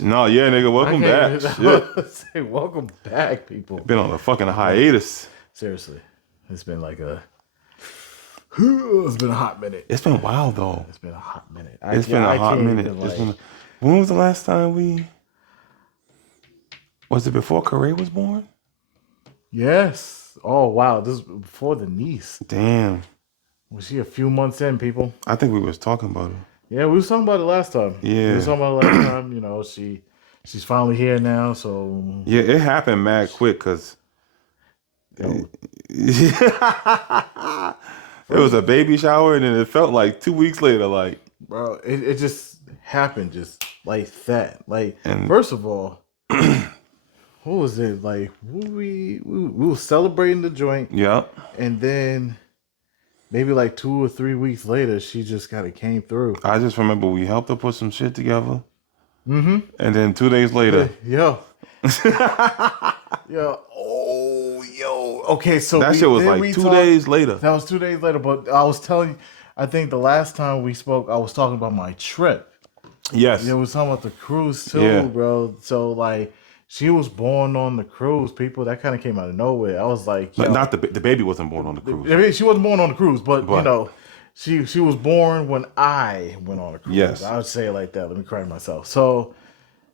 No, yeah, nigga, I welcome can't back. Shit. even say welcome back, people. Been on a fucking hiatus. Seriously, it's been like a it's been a hot minute. It's been wild though. It's been a hot minute. It's been a I hot can't minute. even It's like. been. When was the last time we? Was it before Correa was born? Yes. Oh wow, this is before the niece. Damn. Was she a few months in, people? I think we was talking about it. Yeah, we was talking about it last time. Yeah. We was talking about it last time. You know, she's finally here now. So Yeah, it happened mad quick because yo, it was a baby shower and then it felt like 2 weeks later, like. bro, it just happened just like that. Like And first of all, what was it like? We were celebrating the joint, yeah, and then maybe like 2 or 3 weeks later, she just kind of came through. I just remember we helped her put some shit together, Mm-hmm. and then 2 days later, Yo, yo, oh, yo. Okay, so that shit was like 2 days later. That was 2 days later, but I was telling you, I think the last time we spoke, I was talking about my trip. Yes, Yeah, we was talking about the cruise too, Yeah. bro. So like, she was born on the cruise. People, that kind of came out of nowhere. I was like, yo, not the baby wasn't born on the cruise. I mean, she wasn't born on the cruise, but you But- know, she was born when I went on a cruise. Yes. I would say it like that. Let me correct myself. So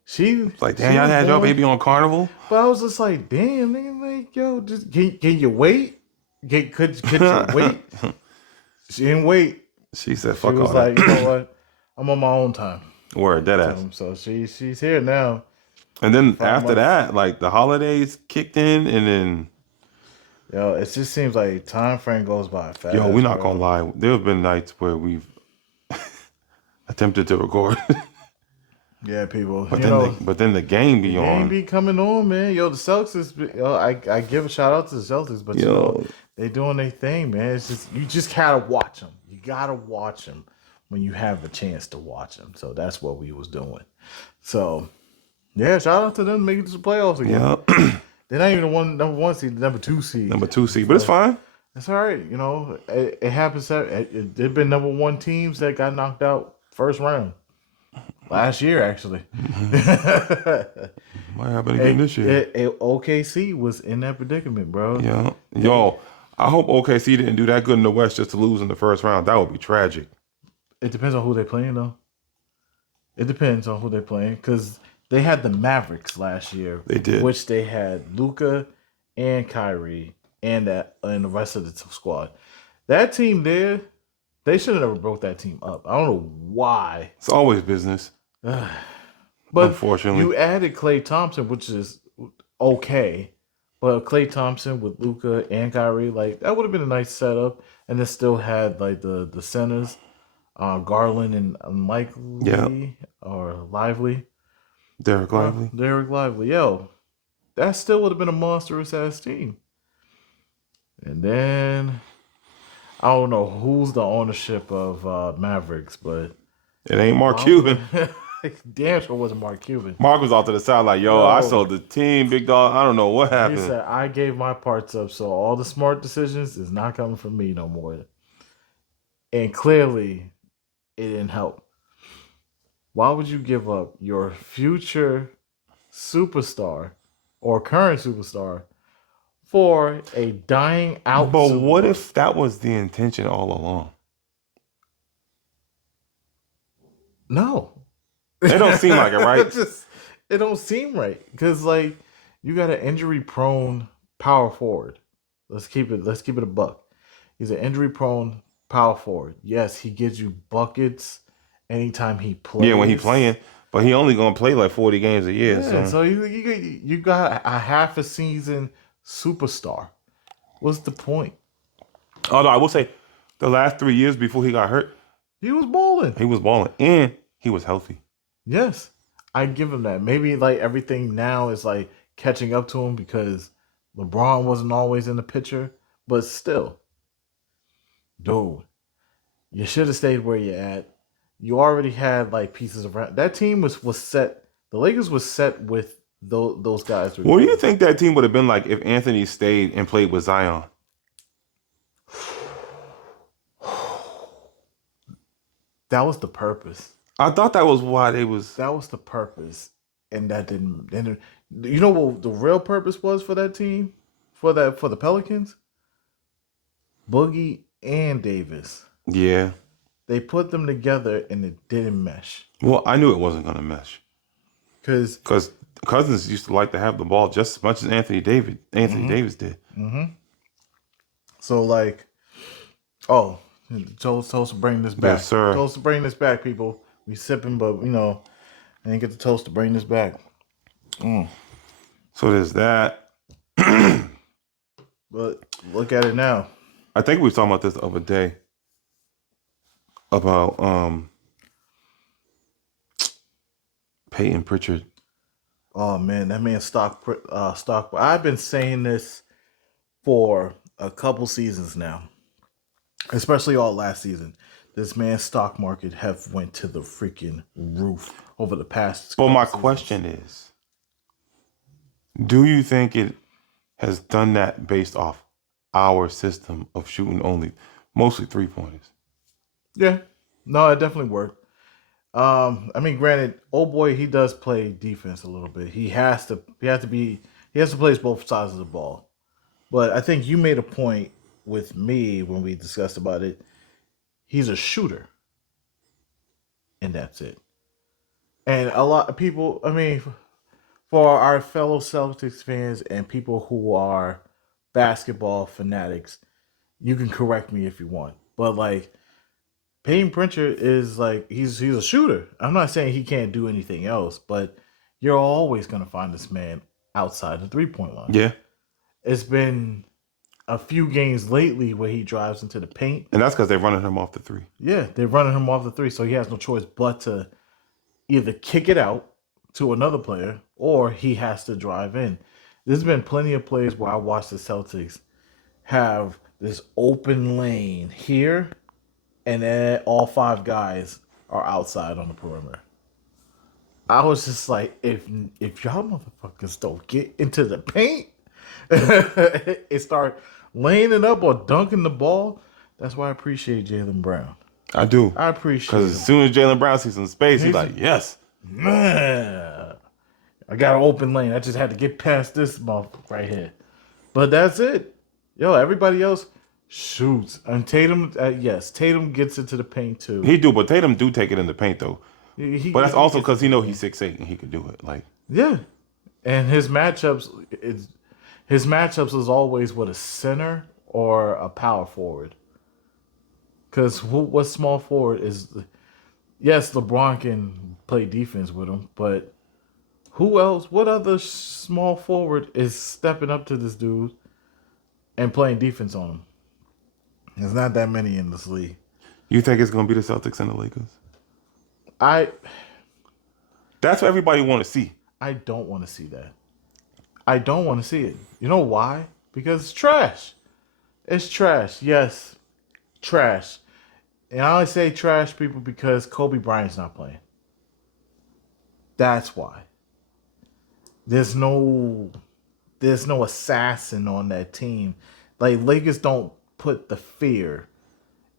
she Like, she damn, y'all was had your born- baby on Carnival. But I was just like, damn, nigga, like, yo, just can you wait? Could you wait? She didn't wait. She said, She "Fuck was all like, that." you know what? I'm on my own time. Word, dead ass. So she's here now. And then 5 after months. that, like the holidays kicked in, and then Yo, it just seems like time frame goes by fast. yo, we're not bro. gonna lie. There have been nights where we've attempted to record, Yeah, people. but you then know, but then the game be game on. be coming on, man. Yo, the Celtics. Yo, I give a shout out to the Celtics, but you Yo. know, they doing their thing, man. It's just you just gotta watch them. You gotta watch them when you have the chance to watch them. So that's what we was doing. So yeah, shout out to them making it to the playoffs again. Yeah, They're not even the number one seed, the number 2 seed. number 2 seed, but it's fine. It's all right. You know, it happens. There've been number one teams that got knocked out first round last year, actually. Might happen again this year. OKC was in that predicament, bro. Yeah, yo, I hope OKC didn't do that good in the West just to lose in the first round. That would be tragic. It depends on who they're playing, though. It depends on who they're playing because they had the Mavericks last year. They did. Which they had Luka and Kyrie and the rest of the squad. That team there, they should have never broke that team up. I don't know why. It's always business. But Unfortunately. you added Klay Thompson, which is okay. But Klay Thompson with Luka and Kyrie, like that would have been a nice setup. And it still had like the centers, Garland and Likely or Lively. Derek Lively. Derek Lively. Yo, that still would have been a monstrous ass team. And then I don't know who's the ownership of Mavericks, but It ain't Mark Cuban. damn sure wasn't Mark Cuban. Mark was off to the side like, yo, I sold the team, big dog. I don't know what He happened. said, I gave my parts up, so all the smart decisions is not coming from me no more. And clearly, it didn't help. Why would you give up your future superstar or current superstar for a dying out? But Super what Bowl? if that was the intention all along? No. It don't seem like it, right? It don't seem right because like you got an injury prone power forward. Let's keep it a buck. He's an injury prone power forward. Yes, he gives you buckets anytime he plays. Yeah, when he playing. But he only going to play like 40 games a year. Yeah, So so you got a half a season superstar. What's the point? although I will say, the last 3 years before he got hurt, He was balling. he was balling. And he was healthy. Yes, I give him that. Maybe like everything now is like catching up to him because LeBron wasn't always in the picture, but still, dude, you should have stayed where you're at. You already had like pieces around. That team was set. The Lakers was set with those guys. What do you think that team would have been like if Anthony stayed and played with Zion? That was the purpose. I thought that was why they was. That was the purpose. and that didn't. You know what the real purpose was for that team, for the Pelicans? Boogie and Davis. Yeah. They put them together and it didn't mesh. Well, I knew it wasn't going to mesh Because because Cousins used to like to have the ball just as much as Anthony Davis did. so like, oh, toast to bring this back. Yes, sir. Toast to bring this back, people. We sipping, but I didn't get the toast to bring this back. So there's that. But look at it now. I think we were talking about this the other day about Peyton Pritchard. Oh man, that man stock. I've been saying this for a couple seasons now, especially all last season. This man's stock market have went to the freaking roof over the past. But my couple seasons. question is, do you think it has done that based off our system of shooting only mostly 3-pointers? Yeah, no, it definitely worked. I mean, granted, old boy, he does play defense a little bit. He has to play both sides of the ball. But I think you made a point with me when we discussed about it. He's a shooter, and that's it. And a lot of people, I mean, for our fellow Celtics fans and people who are basketball fanatics, you can correct me if you want. But like, Peyton Pritchard is like he's a shooter. I'm not saying he can't do anything else, but you're always gonna find this man outside the 3-point line. Yeah. It's been a few games lately where he drives into the paint. And that's because they're running him off the 3. Yeah, they're running him off the 3, so he has no choice but to either kick it out to another player or he has to drive in. There's been plenty of plays where I watched the Celtics have this open lane here, and then all 5 guys are outside on the perimeter. I was just like, if y'all motherfuckers don't get into the paint and start laying it up or dunking the ball, that's why I appreciate Jaylen Brown. I do. I appreciate Because as soon as Jaylen Brown sees some space, he's like, yes. Man, I got an open lane. I just had to get past this motherfucker right here. But that's it. Yo, everybody else shoots. And Tatum, yes, Tatum gets into the paint too. He do, but Tatum do take it in the paint though. But that's also because he he's 6'8" and he can do it. Like, yeah, and his matchups is always with a center or a power forward. Because what small forward is? Yes, LeBron can play defense with him, but who else? What other small forward is stepping up to this dude and playing defense on him? There's not that many in this league. you think it's gonna be the Celtics and the Lakers? That's what everybody want to see. I don't want to see that. I don't want to see it. You know why? Because it's trash. It's trash. Yes, trash. And I only say trash, people, because Kobe Bryant's not playing. That's why. There's no assassin on that team. Like, Lakers don't put the fear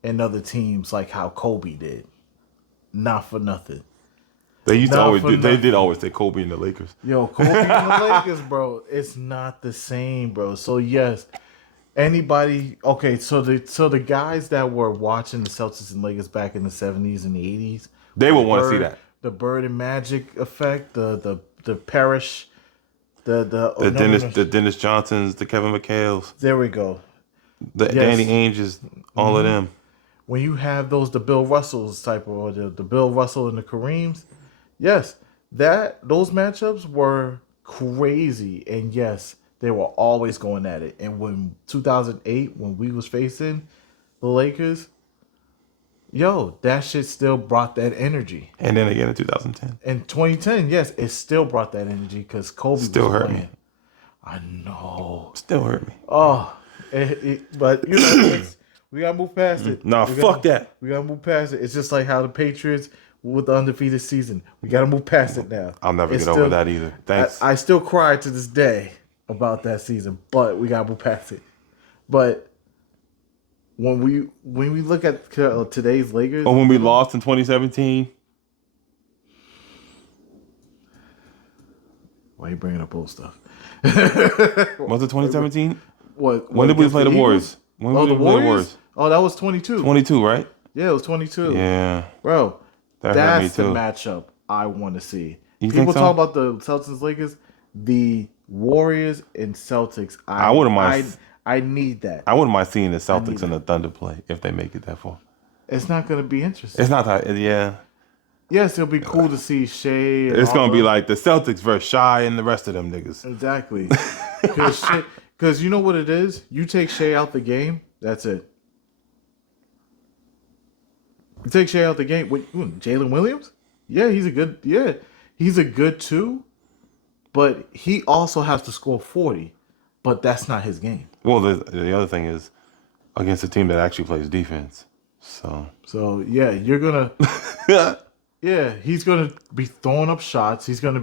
in other teams like how Kobe did. Not for nothing. They used to Not always for do. They nothing. did always say Kobe and the Lakers. Yo, Kobe and the Lakers, bro. It's not the same, bro. So yes, anybody. Okay, so the guys that were watching the Celtics and Lakers back in the 70s and the 80s, They would want to see that. The Bird and Magic effect, the Parrish, the Dennis Johnsons, the Kevin McHale's, There we go. the Danny Ainges, all of them. When you have the Bill Russells type or the Bill Russell and the Kareems, yes, those matchups were crazy, and yes, they were always going at it. And when 2008, when we was facing the Lakers, yo, that shit still brought that energy. And then again in 2010. In 2010, yes, it still brought that energy because Kobe Still was hurt playing. me. I know. Still hurt me. Oh, but you know, we gotta move past it. Nah, fuck that. We gotta move past it. It's just like how the Patriots with the undefeated season. We gotta move past it now. I'll never It's get over that either. Thanks. I still cry to this day about that season, but we gotta move past it. But when we look at today's Lakers, Or when we lost in 2017. Why are you bringing up old stuff? Was it 2017? What? When did we against play the Eagles? Warriors? When Oh, did the we play the Warriors? Warriors? Oh, that was 22. 22, right? Yeah, it was 22. Yeah, Bro, that hurt me that's the too. matchup I want to see. You People think so? talk about the Celtics Lakers, the Warriors and Celtics. I wouldn't mind. I need that. I wouldn't mind seeing the need Celtics and the Thunder play if they make it that far. It's not going to be interesting. It's not that. Yeah, Yes, it'll be cool to see Shea. And it's gonna be Harper. like the Celtics versus Shy and the rest of them niggas. Exactly. Because you know what it is? You take Shea out the game, that's it. You take Shea out the game. Wait, Jalen Williams? Yeah, he's a good two, but he also has to score 40. But that's not his game. Well, the other thing is against a team that actually plays defense. So So yeah, you're gonna yeah, he's gonna be throwing up shots. He's gonna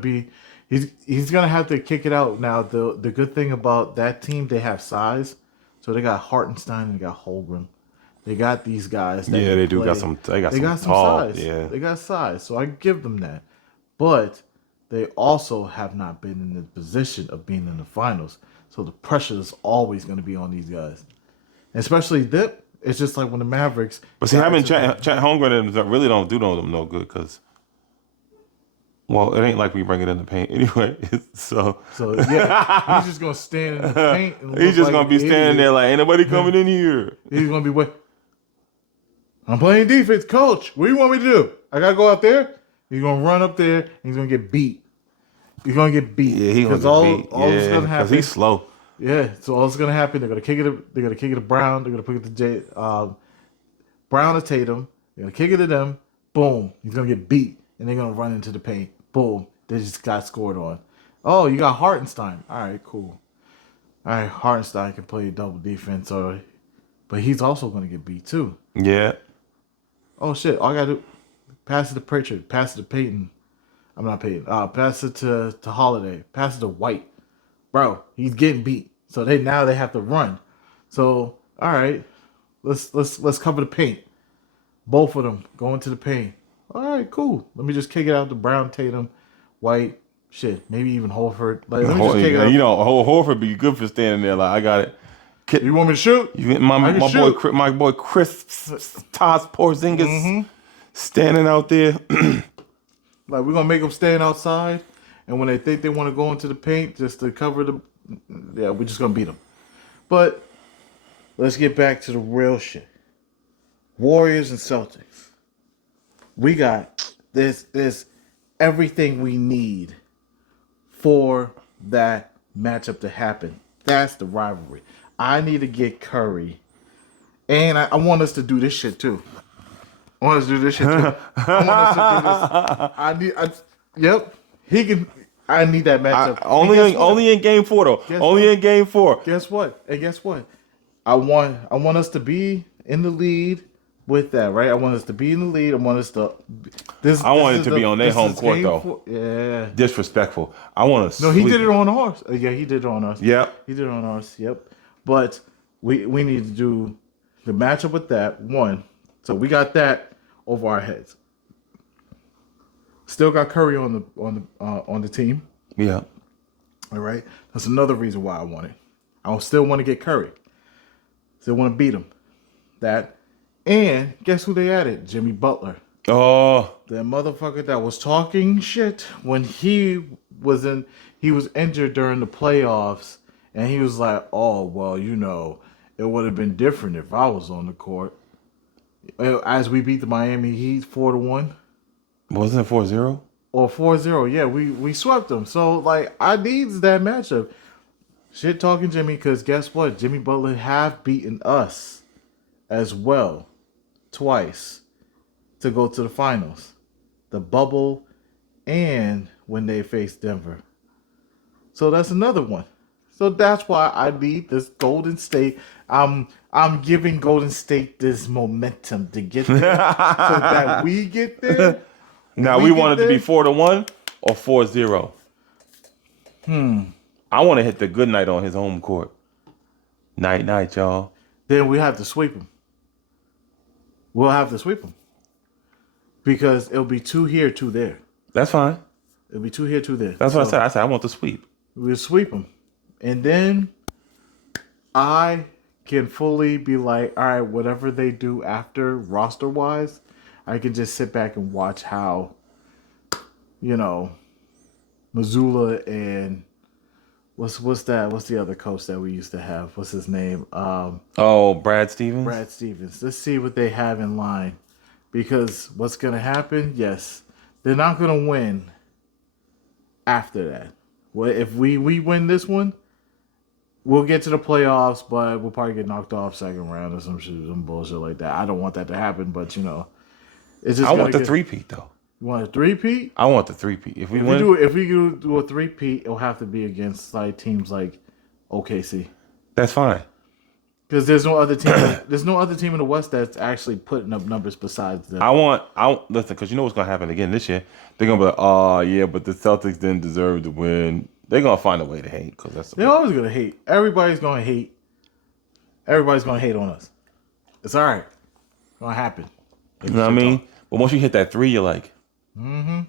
have to kick it out. Now the good thing about that team, they have size. So they got Hartenstein and they got Holmgren. They got these guys. That yeah, can they do play. got some. They got some tall. size. Yeah, They got size. So I give them that. But they also have not been in the position of being in the finals. So the pressure is always going to be on these guys. Especially Dip. It's just like when the Mavericks. but see, having Chet Holmgren really don't do them no good because, well, it ain't like we bring it in the paint anyway. So Yeah, he's just gonna stand in the paint. And he's look just like gonna be an standing idiot. there like, ain't nobody coming in here. He's gonna be wait. I'm playing defense, coach. What do you want me to do? I gotta go out there. He's gonna run up there. And he's gonna get beat. He's gonna get beat. Yeah, he's gonna Because get beat. all that's Yeah, gonna because happen. he's slow. Yeah, so all that's gonna happen. They're gonna kick it. They're gonna kick it to Brown. They're gonna put it to Brown or Tatum. They're gonna kick it to them. Boom. He's gonna get beat, and they're gonna run into the paint. Boom. They just got scored on. Oh, you got Hartenstein. All right, cool. All right, Hartenstein can play double defense, but he's also gonna get beat too. Yeah, Oh shit! All I gotta do, pass it to Pritchard, pass it to Peyton. I'm not Peyton. Pass it to Holiday, pass it to White. Bro, he's getting beat. So they have to run. So all right, let's cover the paint. Both of them go into the paint. All right, cool. Let me just kick it out to Brown, Tatum, White. Shit, maybe even Holford. Like, let me just kick it out. you know, Horford be good for standing there. Like, I got it. You want me to shoot? My boy Chris Todd Porzingis standing out there. Like, we're gonna make them stand outside, and when they think they want to go into the paint just to cover the, yeah, we're just gonna beat them. But let's get back to the real shit. Warriors and Celtics. We got this everything we need for that matchup to happen. That's the rivalry. I need to get Curry, and I want us to do this shit too. I want us to do this shit too. I want us to do this. Yep. He can. I need that matchup. Only in game 4 though. In game 4. Guess what? And guess what? I want us to be in the lead with that, right? I want us to be in the lead. I want us to. I want it to be on their home court game though. Yeah. Disrespectful. I want to. No, he did it on ours. Yeah, he did it on ours. Yep. He did it on ours. Yep. But we need to do the matchup with that one. So we got that over our heads. Still got Curry on the team. Yeah. All right. That's another reason why I want it. I still want to get Curry. Still want to beat him. That. And guess who they added? Jimmy Butler. Oh. That motherfucker that was talking shit when he was injured during the playoffs, and he was like, "Oh well, you know, it would have been different if I was on the court." As we beat the Miami Heat 4-1. Wasn't it 4-0? Or 4-0. Yeah, we swept them. So like, I needs that matchup. Shit talking Jimmy, because guess what? Jimmy Butler have beaten us as well twice to go to the finals, the bubble, and when they faced Denver. So that's another one. So that's why I need this Golden State. I'm giving Golden State this momentum to get there, so that we get there. Now we want it to be 4-1 or 4-0. I want to hit the good night on his home court. Night, y'all. Then we have to sweep him. We'll have to sweep him because it'll be 2 here, 2 there. That's fine. It'll be 2 here, 2 there. That's what I said. I said I want the sweep. We'll sweep them. And then I can fully be like, all right, whatever they do after roster-wise, I can just sit back and watch how, Missoula and what's that? What's the other coach that we used to have? What's his name? Brad Stevens. Brad Stevens. Let's see what they have in line. Because what's going to happen, yes, they're not going to win after that. Well, if we win this one, we'll get to the playoffs, but we'll probably get knocked off second round or some shit, some bullshit like that. I don't want that to happen, but it's just. I want the three-peat though. You want a three-peat? I want the three-peat. If we win, if we do a three-peat, it'll have to be against like teams like OKC. that's fine. Because there's no other team. There's no other team in the West that's actually putting up numbers besides them. Listen, because you know what's gonna happen again this year. They're gonna be like, oh yeah, but the Celtics didn't deserve to win. They're gonna find a way to hate because that's. They're always gonna hate. Everybody's gonna hate. Everybody's gonna hate on us. It's all right. It's gonna happen. You know what I mean? But once you hit that 3, you're like, You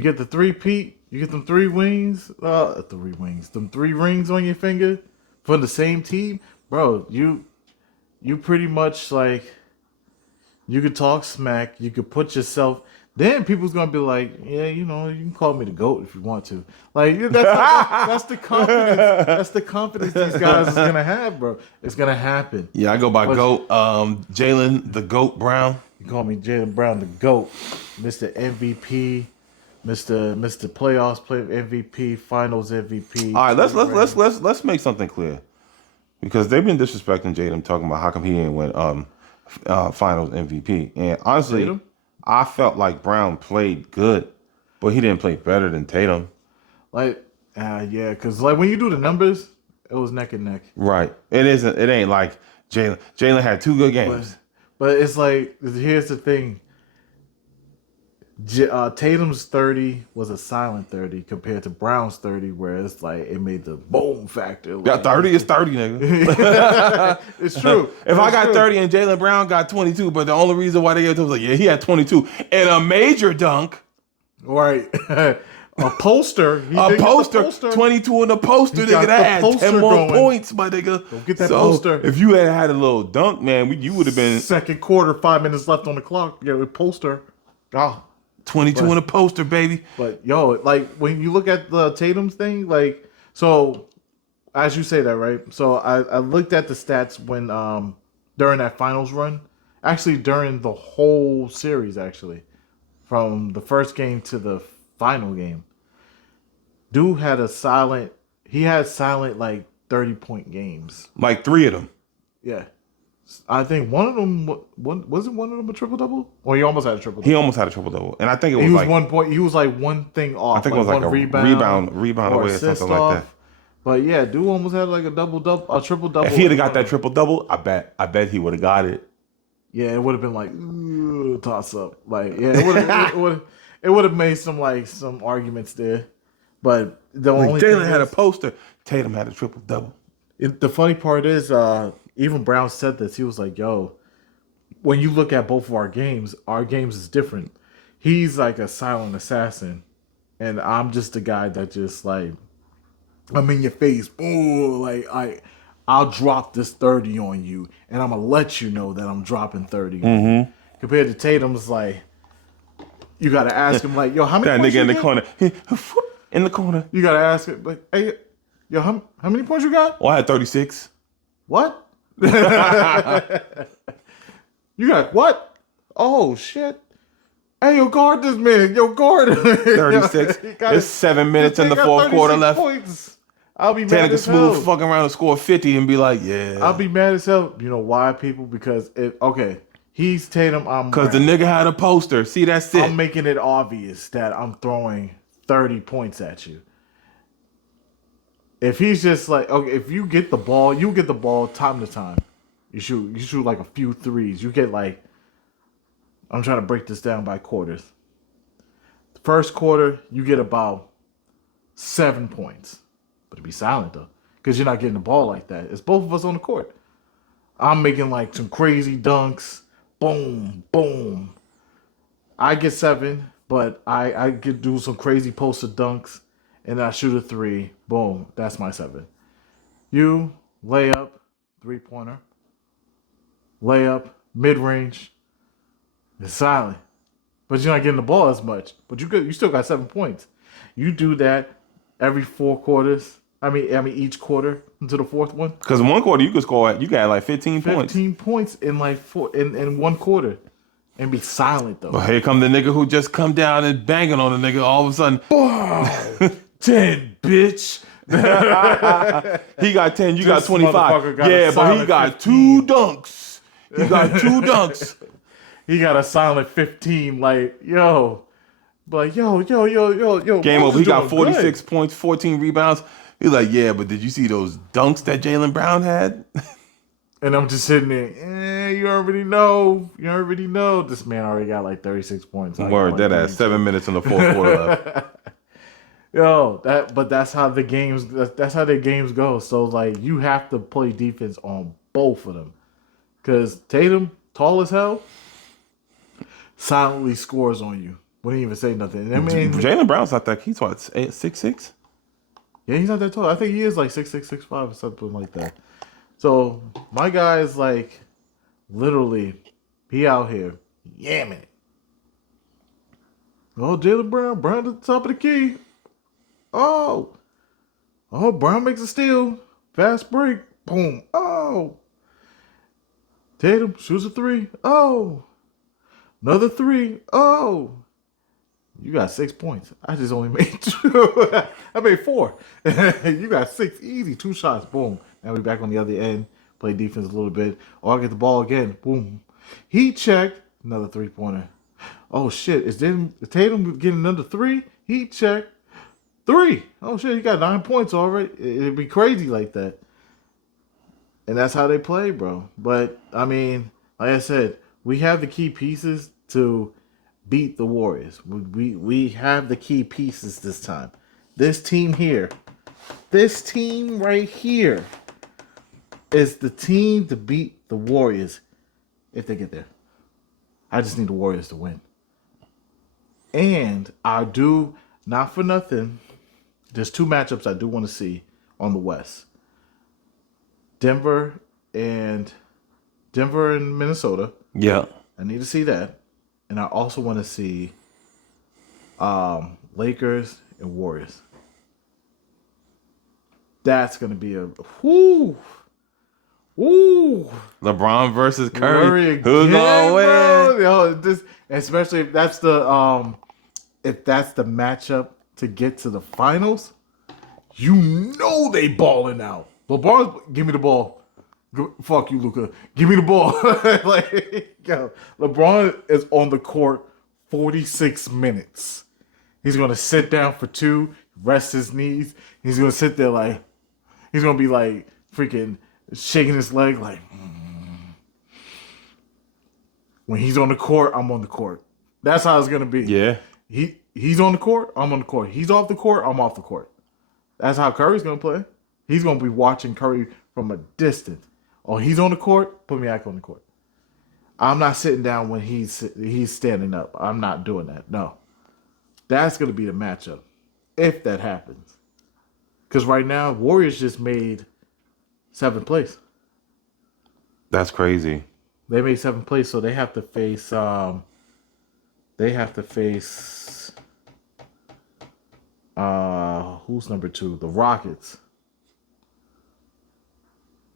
get the three-peat. You get them 3 wings. 3 wings. Them 3 rings on your finger from the same team, bro. You pretty much like. You could talk smack. You could put yourself. Then people's gonna be like, yeah, you can call me the GOAT if you want to. Like that's the confidence. That's the confidence these guys is gonna have, bro. It's gonna happen. yeah, I go by GOAT. Jalen the GOAT Brown. You call me Jaylen Brown the GOAT, Mr. MVP, Mr. Playoffs MVP, Finals MVP. All right, let's make something clear because they've been disrespecting Jaden, talking about how come he didn't win Finals MVP, and honestly. Tatum? I felt like Brown played good, but he didn't play better than Tatum. Like, yeah, because like when you do the numbers, it was neck and neck. Right. It isn't. It ain't like Jalen. Jalen had 2 good games. But it's like, here's the thing. Tatum's 30 was a silent 30 compared to Brown's 30, where it's like it made the boom factor. Yeah, 30 is 30, nigga. It's true. If I got 30 and Jalen Brown got 22, but the only reason why they gave it to him was like, yeah, he had 22 and a major dunk. Right. A poster. A poster. 22 in the poster, He got nigga. That the had poster 10 more going. points, my nigga. Go get that So, poster. If you had a little dunk, man, you would have been Second quarter, 5 minutes left on the clock. Yeah, with poster. Oh. 22 in a poster, baby. But yo, like when you look at the Tatum's thing, like so as you say that, right? So I looked at the stats when during that finals run. Actually during the whole series, actually. From the first game to the final game. Dude had silent like 30-point games. Like 3 of them. Yeah. I think one of them wasn't one of them a triple double, or he almost had a triple double. He almost had a triple double, and I think it was He was like 1 point. He was like one thing off. I think it was like one a rebound or away or assist something like that. But yeah, dude almost had like a triple double. If he had got that triple double, I bet he would have got it. Yeah, it would have been like toss up. Like yeah, it would have made some arguments there. But the only thing Jalen had a poster. Tatum had a triple double. The funny part is, even Brown said this. He was like, "Yo, when you look at both of our games is different. He's like a silent assassin, and I'm just a guy that just like, I'm in your face. Oh, like I'll drop this 30 on you, and I'm gonna let you know that I'm dropping 30. Mm-hmm. Compared to Tatum's, like, you gotta ask him, like, yo, how many That points nigga in you the get? corner. In the corner. You gotta ask him, like, hey, yo, how many points you got? Oh, I had 36. What? You got what? Oh shit! Hey, yo, guard this man. Yo, guard him. 36. There's 7 minutes in the fourth quarter left. Points. I'll be Tanner mad can as hell. smooth fucking around and score 50 and be like, yeah. I'll be mad as hell. You know why, people? Because he's Tatum. I'm Because the nigga had a poster. See, that's it. I'm making it obvious that I'm throwing 30 points at you. If he's just like, okay, if you get the ball, you get the ball time to time. You shoot like a few threes. You get like, I'm trying to break this down by quarters. The first quarter, you get about 7 points. But to be silent though, because you're not getting the ball like that. It's both of us on the court. I'm making like some crazy dunks. Boom, boom. I get 7. But I could do some crazy poster dunks, and I shoot a three. Boom, that's my 7. You layup, 3-pointer, layup, mid range. It's silent, but you're not getting the ball as much. But you still got 7 points. You do that every 4 quarters. I mean each quarter into the fourth one. Because in one quarter you could score. You got like 15 points. 15 points in like in 1 quarter, and be silent though. Well, here come the nigga who just come down and banging on the nigga. All of a sudden, 10, bitch. he got 10. You got This 25. motherfucker got a Yeah, but he solid got 15. 2 dunks. He got 2 dunks. He got a silent 15. Like yo, yo. Game Brown's over. He got doing 46 good. points, 14 rebounds. He's like, yeah, but did you see those dunks that Jaylen Brown had? And I'm just sitting there. You already know. You already know. This man already got like 36 points. I got Word, like that ass. 7 minutes in the fourth quarter left. Yo, that's how the games. That's how their games go. So like, you have to play defense on both of them, because Tatum, tall as hell, silently scores on you. Wouldn't even say nothing. I mean, Jaylen Brown's not that. He's what, 6'6"? yeah, he's not that tall. I think he is like 6'6", 6'5", or something like that. So my guy is like, literally, he out here yamming it. Oh, Jaylen Brown at the top of the key. Oh, Brown makes a steal. Fast break. Boom. Oh, Tatum shoots a 3. Oh, another 3. Oh, you got 6 points. I just only made 2. I made 4. You got 6. Easy. 2 shots. Boom. Now we back on the other end. Play defense a little bit. Oh, I get the ball again. Boom. He checked. Another 3-pointer. Oh, shit. Is Tatum getting another 3? He checked. 3. Oh, shit. He got 9 points already. It'd be crazy like that. And that's how they play, bro. But, I mean, like I said, we have the key pieces to beat the Warriors. We have the key pieces this time. This team right here is the team to beat the Warriors if they get there. I just need the Warriors to win. And I do, not for nothing, there's 2 matchups I do want to see on the West. Denver and Minnesota. Yeah. I need to see that. And I also want to see Lakers and Warriors. That's going to be a whoo. LeBron versus Curry. Again, Who's gonna win? Yo, especially if that's the matchup to get to the finals. You know they balling out. LeBron, give me the ball. Fuck you, Luka. Give me the ball. Like, yo, LeBron is on the court 46 minutes. He's gonna sit down for 2, rest his knees. He's gonna sit there like, he's gonna be like freaking shaking his leg like. When he's on the court, I'm on the court. That's how it's gonna be. Yeah. He's on the court, I'm on the court. He's off the court, I'm off the court. That's how Curry's gonna play. He's gonna be watching Curry from a distance. Oh, he's on the court, put me back on the court. I'm not sitting down when he's standing up. I'm not doing that. No. That's gonna be the matchup. If that happens. Because right now, Warriors just made 7th place. That's crazy. They made 7th place, so they have to face who's number 2? The Rockets.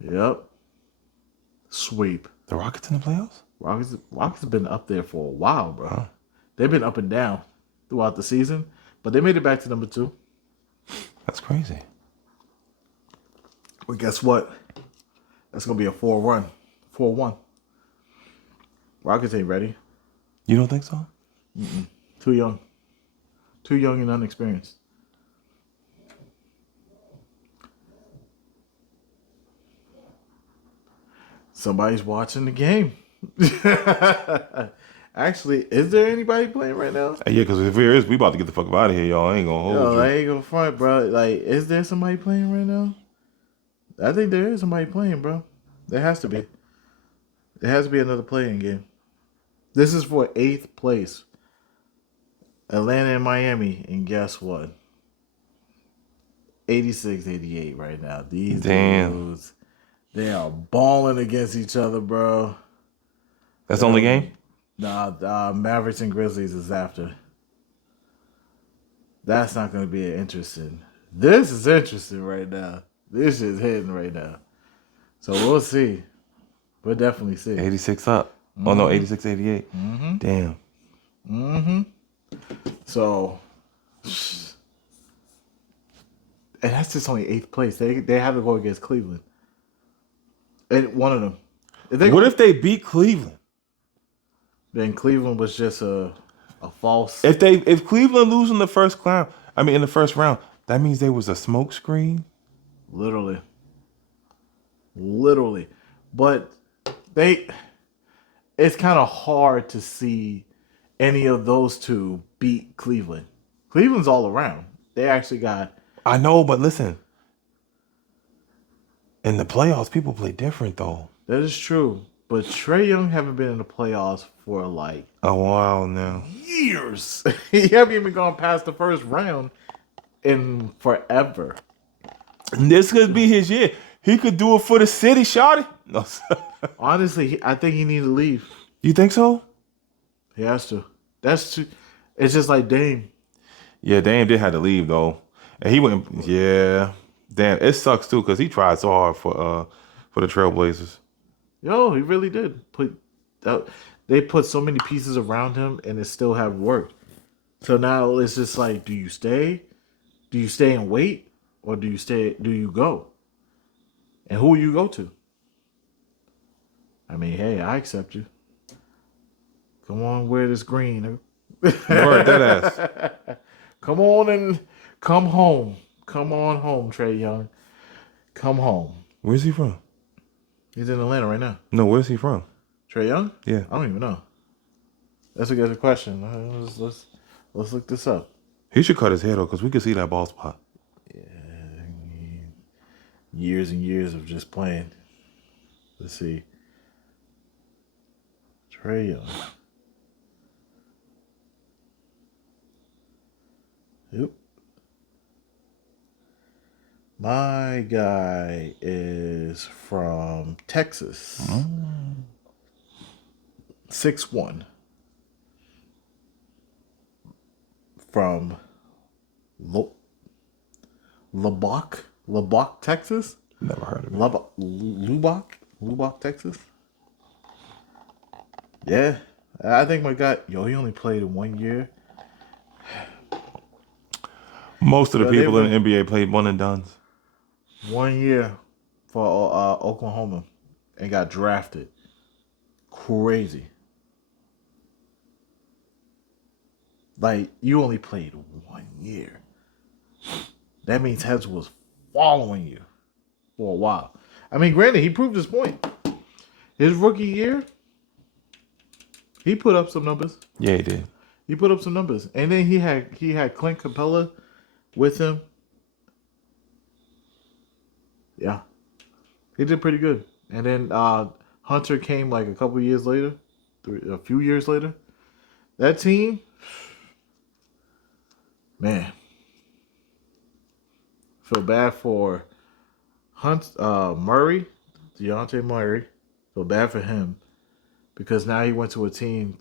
Yep. Sweep. The Rockets in the playoffs? Rockets have been up there for a while, bro. Huh. They've been up and down throughout the season, but they made it back to number 2. That's crazy. But guess what? That's gonna be a 4-1. Rockets ain't ready. You don't think so? Too young and unexperienced. Somebody's watching the game. Actually, is there anybody playing right now? Yeah, because if there is, we about to get the fuck out of here, y'all. I ain't gonna hold you. I ain't gonna front, bro. Like, is there somebody playing right now? I think there is somebody playing, bro. There has to be. There has to be another playing game. This is for 8th place. Atlanta and Miami, and guess what? 86-88 right now. These Damn. dudes, they are balling against each other, bro. That's the only game? Nah, Mavericks and Grizzlies is after. That's not going to be interesting. This is interesting right now. This is hitting right now. So we'll see. We'll definitely see. 86 up. Oh, no, 86, 88. Damn. So, and that's just only 8th place. They have to go against Cleveland. And one of them. What if they beat Cleveland? Then Cleveland was just a false. If Cleveland lose in the first in the first round, that means there was a smoke screen. Literally. But it's kind of hard to see any of those two beat Cleveland. Cleveland's all around. They actually got. I know, but listen. In the playoffs, people play different though. That is true. But Trae Young haven't been in the playoffs for like a while now. Years. He haven't even gone past the first round in forever. This could be his year. He could do it for the city, shawty. No. Honestly, I think he needs to leave. You think so? He has to. That's too. It's just like Dame. Yeah, Dame did have to leave though, and he went. Yeah, damn, it sucks too because he tried so hard for the Trailblazers. Yo, he really did. They put so many pieces around him, and it still have worked. So now it's just like, do you stay? Do you stay and wait, or do you stay? Do you go? And who you go to? I mean, hey, I accept you. Come on, wear this green. Word that ass. Come on and come home. Come on home, Trae Young. Come home. Where's he from? He's in Atlanta right now. No, where's he from? Trae Young? Yeah. I don't even know. That's a good question. Let's look this up. He should cut his hair though, because we could see that ball spot. Yeah, years and years of just playing. Let's see. Trae Young. Yep. My guy is from Texas. 6'1". From Lubbock, Texas. Never heard of it. Lubbock, Texas. Yeah, I think my guy. He only played in 1 year. Most of the people in the NBA played one and dones. 1 year for Oklahoma and got drafted. Crazy. Like, you only played 1 year. That means Heads was following you for a while. I mean, granted, he proved his point. His rookie year, he put up some numbers. Yeah, he did. He put up some numbers. And then he had Clint Capella with him. Yeah. He did pretty good. And then Hunter came like a couple years later. A few years later. That team, man. Feel bad for Murray, DeJounte Murray. Feel bad for him. Because now he went to a team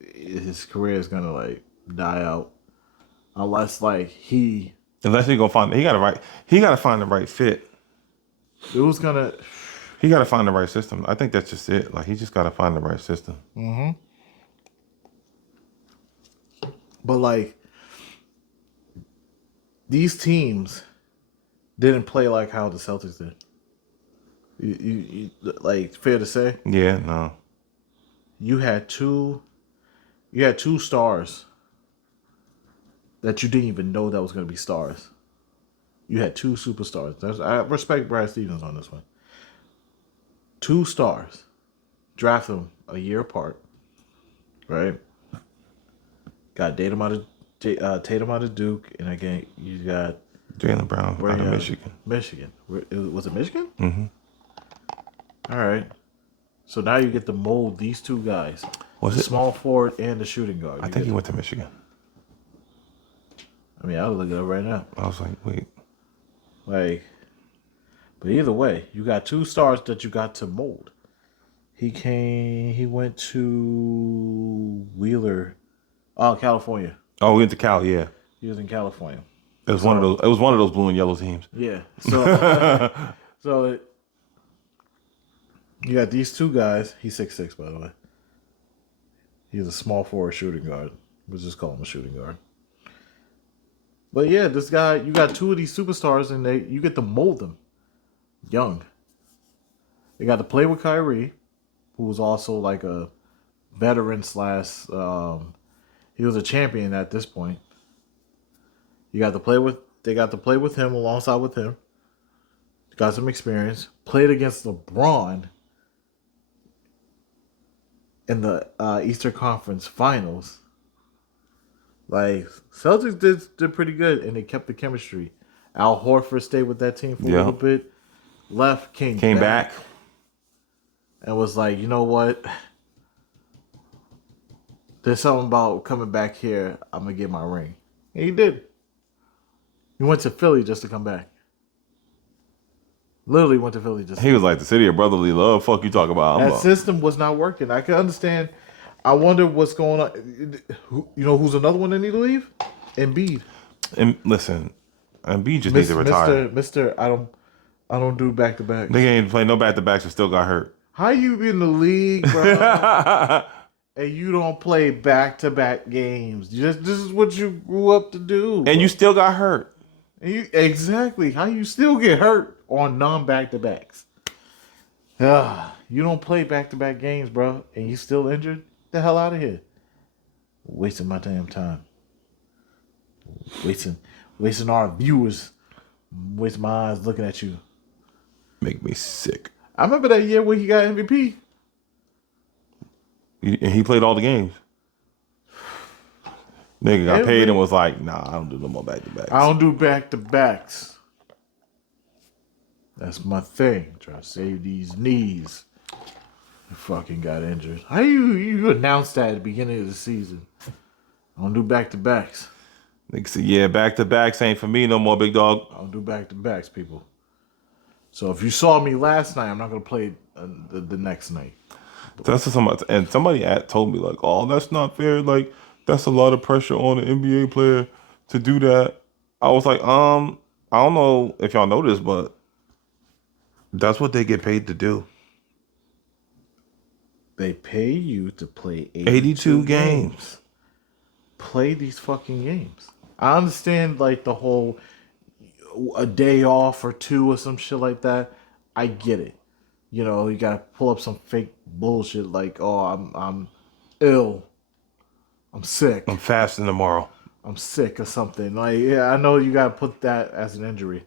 his career is gonna like die out. Unless he gonna find he gotta find the right fit. Who's gonna He gotta find the right system. I think that's just it. Like he just gotta find the right system. Mm-hmm. But these teams didn't play like how the Celtics did. You fair to say? Yeah, no. You had two stars that you didn't even know that was going to be stars. You had two superstars. I respect Brad Stevens on this one. 2 stars. Draft them a year apart. Right? Got Tatum out of Duke. And again, you got Jaylen Brown out of Michigan. Michigan. Was it Michigan? Mm-hmm. All right. So now you get to mold these two guys. Was the it small forward and the shooting guard. I think he went to Michigan. I mean, I'll look it up right now. I was like, wait. Like, but either way, you got 2 stars that you got to mold. He went to Wheeler, California. Oh, we went to Cal, yeah. He was in California. It was one of those. It was one of those blue and yellow teams. Yeah. So, you got these 2 guys. He's 6'6", by the way. He's a small forward shooting guard. We'll just call him a shooting guard. But yeah, this guy, you got 2 of these superstars, and you get to mold them young. They got to play with Kyrie, who was also like a veteran slash. He was a champion at this point. You got to play with. They got to play with him alongside with him. Got some experience. Played against LeBron in the Eastern Conference Finals. Like, Celtics did pretty good, and they kept the chemistry. Al Horford stayed with that team for a little bit. Left, came back. And was like, you know what? There's something about coming back here. I'm going to get my ring. And he did. He went to Philly just to come back. Literally went to Philly just to He was like, the city of brotherly love. Fuck you talk about. That system was not working. I can understand. I wonder what's going on. You know who's another one that need to leave? Embiid. And listen, Embiid just needs to retire. Mr. I don't do back to back. They ain't playing no back to backs and still got hurt. How you in the league, bro? And you don't play back to back games? This is what you grew up to do. And you still got hurt. Exactly. How you still get hurt on non back to backs? You don't play back to back games, bro, and you still injured? The hell out of here. Wasting my damn time. Wasting our viewers. Wasting my eyes looking at you. Make me sick. I remember that year when he got MVP. And he played all the games. Nigga got paid and was like, nah, I don't do no more back to backs. I don't do back to backs. That's my thing. Try to save these knees. I fucking got injured. How you announced that at the beginning of the season? I don't do back to backs. Nigga said, yeah, back to backs ain't for me no more, big dog. I don't do back to backs, people. So if you saw me last night, I'm not gonna play the next night. That's what somebody told me, like, oh, that's not fair. Like, that's a lot of pressure on an NBA player to do that. I was like, I don't know if y'all know this, but that's what they get paid to do. They pay you to play 82 games. Play these fucking games. I understand, like, the whole a day off or 2 or some shit like that. I get it. You know, you gotta pull up some fake bullshit like, oh, I'm ill. I'm sick. I'm fasting tomorrow. I'm sick or something. Like, yeah, I know you gotta put that as an injury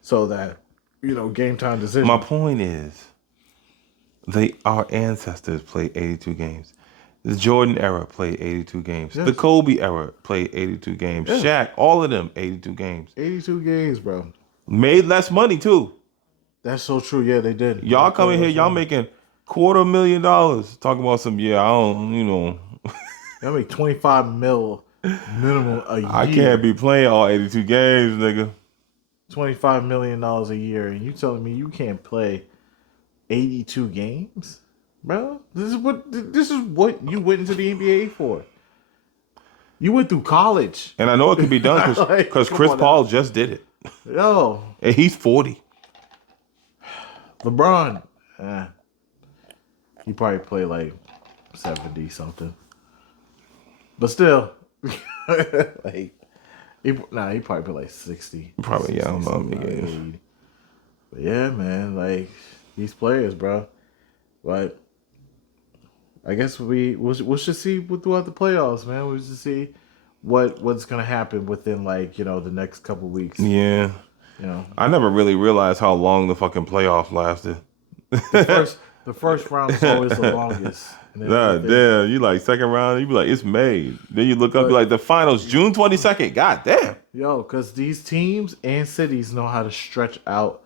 so that, you know, game time decision. My point is, our ancestors played 82 games. The Jordan era played 82 games. Yes. The Kobe era played 82 games. Yes. Shaq, all of them, 82 games. 82 games, bro. Made less money, too. That's so true. Yeah, they did. Y'all coming here, y'all making $250,000. Talking about some, I don't, Y'all make $25 million minimum a year. I can't be playing all 82 games, nigga. $25 million a year, and you telling me you can't play 82 games? Bro, this is what you went into the NBA for. You went through college. And I know it can be done because Chris Paul just did it. Yo. And he's 40. LeBron, he probably played like 70 something. But still, like, he probably played like 60. Probably, 60, yeah, I don't know. 80. But yeah, man, like, these players, bro. But I guess we'll just see throughout the playoffs, man. We'll just see what's gonna happen within, like, you know, the next couple weeks. Yeah. You know, I never really realized how long the fucking playoffs lasted. The first round is always the longest. Nah, damn, you like second round, you be like, it's May. Then you look up, you like, the finals, June 22nd. God damn. Yo, because these teams and cities know how to stretch out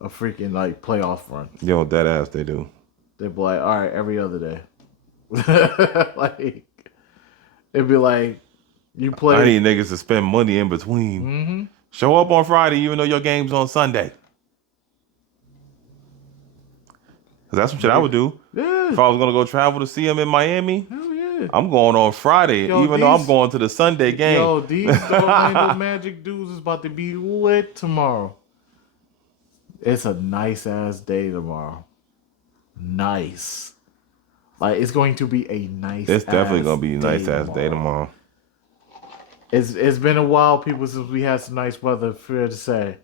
a freaking, like, playoff run. Yo, dead ass, they do. They'd be like, all right, every other day. Like, it'd be like, You I play. need niggas to spend money in between. Mm-hmm. Show up on Friday, even though your game's on Sunday. Cause that's some shit I would do. Yeah. If I was gonna go travel to see him in Miami, Hell yeah. I'm going on Friday, Yo, even though I'm these- going to the Sunday game. Yo, these Orlando Magic dudes is about to be lit tomorrow. It's a nice ass day tomorrow. Nice. Like it's going to be a nice. It's definitely gonna be a nice day ass day tomorrow. It's been a while, people, since we had some nice weather. Fair to say.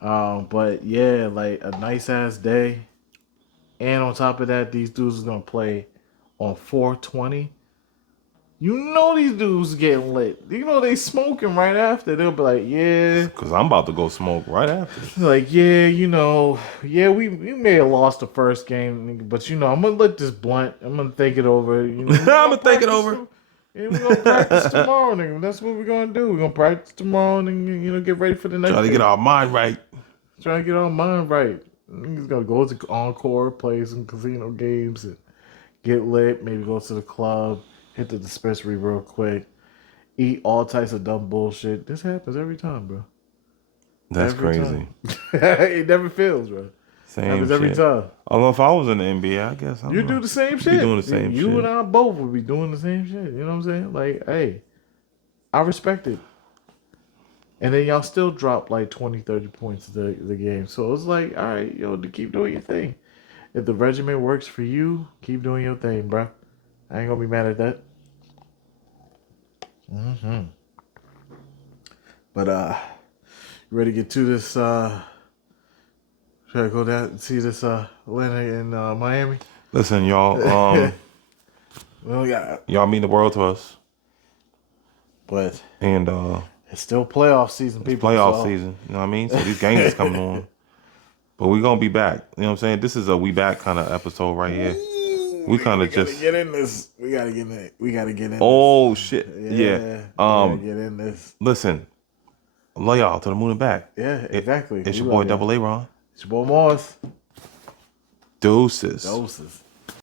But yeah, like a nice ass day, and on top of that, these dudes is gonna play on 420. You know these dudes getting lit. You know they smoking right after. They'll be like, yeah, Cause I'm about to go smoke right after. like yeah, you know, yeah, we may have lost the first game, nigga, but you know, I'm gonna let this blunt. I'm gonna think it over. You know, I'm gonna think it over. And we're gonna practice tomorrow, nigga. That's what we're gonna do. We're gonna practice tomorrow and you know get ready for the next. Trying to get our mind right. Trying to get our mind right. Niggas gonna go to Encore, play some casino games, and get lit. Maybe go to the club, hit the dispensary real quick, eat all types of dumb bullshit. This happens every time, bro. That's Every crazy. time. It never fails, bro. Same Happens shit. every time. Although if I was in the NBA, I guess I You do the same Be shit. doing the same you shit. and I both would be doing the same shit. You know what I'm saying? Like, hey, I respect it. And then y'all still drop like 20, 30 points the game. So it's like, all right, yo, to keep doing your thing. If the regimen works for you, keep doing your thing, bro. I ain't gonna be mad at that. Mm-hmm. But you ready to get to this should I go down and see this Atlanta and Miami? Listen, y'all. Well, yeah. Y'all mean the world to us, But and it's still playoff season, people. playoff so- season. You know what I mean? So these games is coming on. But we gonna be back. You know what I'm saying? This is a we back kind of episode right here. We kind of just get in this. We gotta get in it. We gotta get in. oh shit this. yeah. We gotta get in this. Listen, love y'all to the moon and back. Yeah, exactly. It's We your boy love y'all. Double A Ron. It's your boy Morris. Deuces. Doses.